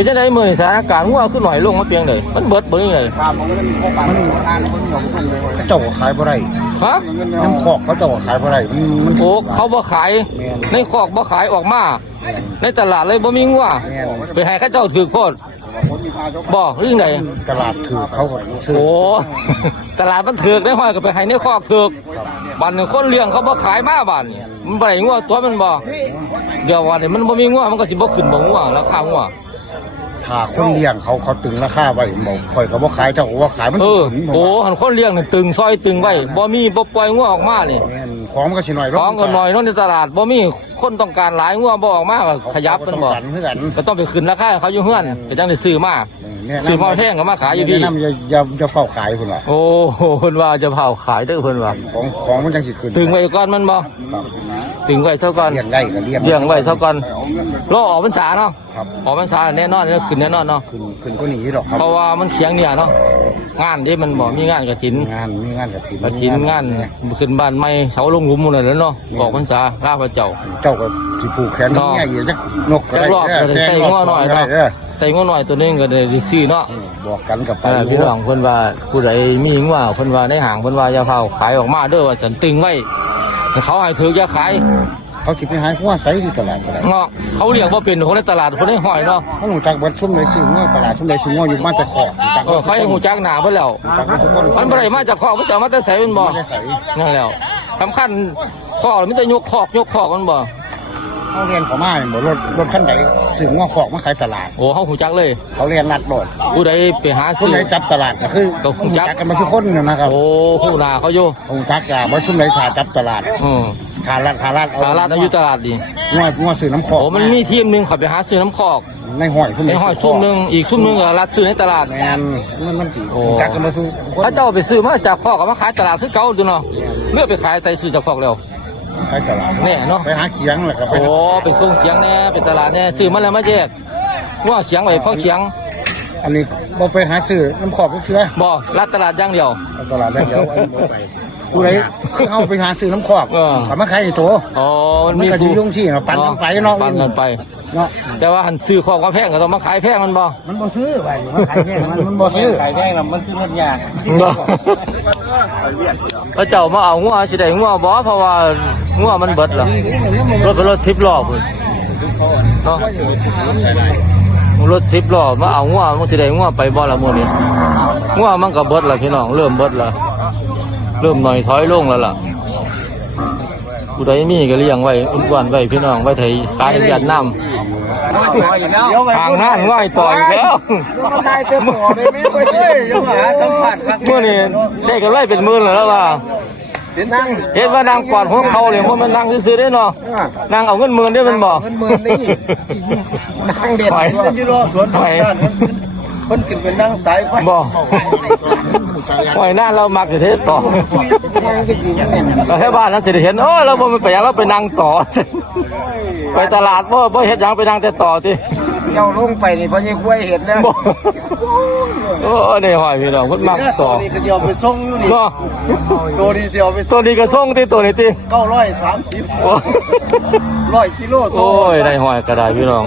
เป็นจังไดมื้อนี้สถานการณ์งัวขึ้นหน่อยลงมาเพียงใดมันเบิดเบิ่งยังไงครับผมก็เป็นพวกปลามันอ่านมันหยองส่งเลยเขาเจ้าก็ขายบ่ได้ฮะเงินน้ำคอกเขาเจ้าก็ขายบ่ได้มันมันโอ้เขาบ่ขายแม่นในคอกบ่ขายออกมาในตลาดเลยบ่มีงัวแม่นไปให้เขาเจ้าถือโพดคนมีพาชกบ่หรือไงตลาดถือเขาก็ซื้อโอ้ตลาดมันถือกได้ห้อยก็ไปให้ในคอกถือกบัดนี้คนเลี้ยงเขาบ่ขายมาบัดนี้มันบ่ได้งัวตัวมันบ่เดี๋ยววันนี้มันบ่มีงัวมันก็สิบ่ขึ้นบ่งัวราคางัว ถ้าคนเลี้ยงเขาเขาตึงราคาไว้บอกข่อยก็บ่ขายเจ้าก็บ่ขายมันเออขึ้นบ่โอ้หันคนเลี้ยงนี่ตึงซอยตึงไว้บ่มีบ่ปล่อยงัวออกมานี่แม่นของมันก็สิน้อยลของก็น้อยเนาะในตลาดบ่มีคนต้องการหลายงัวบ่ออกมาก็ขยับมันบ่กันคือกันก็ต้องไปขึ้นราคาให้เขาอยู่เฮือนก็จังได้ซื้อมาแนะนำซื้อมาแพงก็มาขายอยู่ดี แนะนำอย่าอย่าอย่าเฝ้าขายพุ่นล่ะโอ้โหเพิ่นว่าจะเผาขายเด้อเพิ่นว่าของของมันจังสิขึ้นตึงไว้ก่อนมันบ่ ครับ ตึงไว้ซะก่อนเลี้ยงได้ก็เลี้ยงเลี้ยงไว้ซะก่อนเอาเงินไปรอออกพรรษาเนาะครับออกพรรษาแน่นอนแล้วขึ้นแน่นอนเนาะขึ้นขึ้นก็หนีดอกครับเพราะว่ามันเคียงเนี่ยเนาะงานที่มันบ่มีงานกฐินงานมีงานกับถิ่นกฐินงานขึ้นบ้านใหม่เสาลงหลุมหมดแล้วเนาะออกพรรษาลาพระเจ้าเจ้าก็สิผูกแขนเนาะง่ายอยู่จักนกก็ได้จักรอบก็ได้ใส่ง้อหน่อยเนาะเด้อใส่งัวน้อยตัวหนึงก็ได้ซื้อเนาะอืมบอกกันกับไปเออพี่น้องเพิ่นว่าผู้ใดมีงัวเพิ่นว่าในห้างเพิ่นว่าอย่าเผาขายออกมาเด้อว่าฉันตึงไว้ เขาให้ถืออย่าขายเขาสิไปหาหัวใสอยู่ตลาดก็ได้เนาะเขาเรียกว่าเป็นคนในตลาดคนในห้อยเนาะเขาหูจักเบัดชุ่มเลยซื้องัวตลาดชุ่มเลยซื้องัวอยู่บ้านแต่ขอบจักเออเขาให้หูจักหนาเพิ่นแล้วจักทุกคนมันบ่ได้มาจากคอกมันจะเอามาแต่ใส่มันบ่ไม่ได้ใส่นั่นแล้วสำคัญคอกมันจะยกคอกยกคอกมันบ่ เขาเรียนเขามาเนี่ยบ่รถรถคันใดซื้องัวขอกมาขายตลาด โอ้เขาหูจักเลย เขาเรียนรัดโดดผู้ใดไปหาคนซื้อไหนจับตลาดก็คือก็หูจัก กันมาทุกคนน่ะนะครับโอ้ผู้นาเขาอยู่หูจักอะบ่ชุ่มเลยขาจับตลาดอืมขาลัดขาลัดตลาดอายุตลาดดีงัวงัวซื้อน้ำขอกโอ้มันมีทีมหนึงเขาไปหาซื้อน้ำคอกในห้อยชุ่มในเลยห้อยซุ่มหนึงอีกซุ่มหนึงก็รัดซื้อในตลาด แมนมันมันสิโอ้ จักกันมาทุกคน ถ้าเจ้าไปซื้อมาจากคอกก็มาขายตลาดคือเก่าดูเนาะเมื่อไปขายใส่ซื้อจากคอกแล้ว ขายตลาดแน่เนาะไปหาเขียงแหละครับไปโอ้หาไปส่งเขียงแน่เป็นตลาดแน่ซื้อมาแล้วมาแยกว่าเขียงไว้เพราะเขียง อันนี้บ่ไปหาซื้อน้ำขอบก็เชื่อบ่รัดตลาดอย่างเดียว เอาตลาดได้เดียวอันนี้บ่ไปกูเลยคือเอาไปหาซื้อน้ำขอบเออทำมาขายไอ้ตัวอ๋อมันมันมีก็จะยุ่งที่เนาะปั่นกันไปเนาะปั่นกันไป เนาะแต่ว่าหันซื้อของมาแพงก็ต้องมาขายแพงมันบ่มันบ่ซื้อไปมันขายแค่มันมันบ่ซื้อขายแพงแล้วมันคือเงินยากบ่พระเจ้ามาเอางัวสิได้งัวบ่เพราะว่างัวมันเบิดแล้วรถเป็นรถ10ล้อพุ่นเนาะ รถ10ล้อมาเอางัวมันสิได้งัวไปบ่ล่ะมื้อนี้งัวมันก็เบิดแล้วพี่น้องเริ่มเบิดแล้วเริ่มหน่อยถอยลงแล้วล่ะผู้ใดมีก็เลี้ยงไว้อุ่นกวนไว้พี่น้องไว้ไทยขายให้เวียดนามทางหน้าง่อยต่ออีกแล้วมันได้เต็มหัวเลยไม่ไปเลยยังหาสัมผัสครับเมื่อนี้ได้กันไล่เป็นหมื่นแล้วว่า เป็นนั่งเห็นว่านางกวาดหัวเขาเลยเพราะมันนั่งซื้อๆได้เนาะนางเอาเงินหมื่นได้มันบอกเงินหมื่นนี่นั่งเด็ดมันอยู่รอสวนมันขึ้นเป็นนั่งสายไฟบอกหอยหน้าเรามักจะเทศต่อนั่งจะกินยังไงเราแค่บ้านนั้นสิได้เห็นโอ้ยเราบ่ไปหยังเราไปนั่งต่อ ไปตลาดบ่บ่เฮ็ดหยังไปนั่งแต่ต่อติ เจ้าลงไปนี่พอยังคุยเห็นนะบ่โอ้นี่หอยพี่น้องเพิ่นมักตัต่วนี้ก็เดียวไปส่งอยู่นี่ตัวนี้เดียวไปตัวนี้ก็ส่งที่ตัวนี้ติเก้าร้อยสามสิบร้อยกิโลโอ้ยได้หอยก็ได้พี่น้อง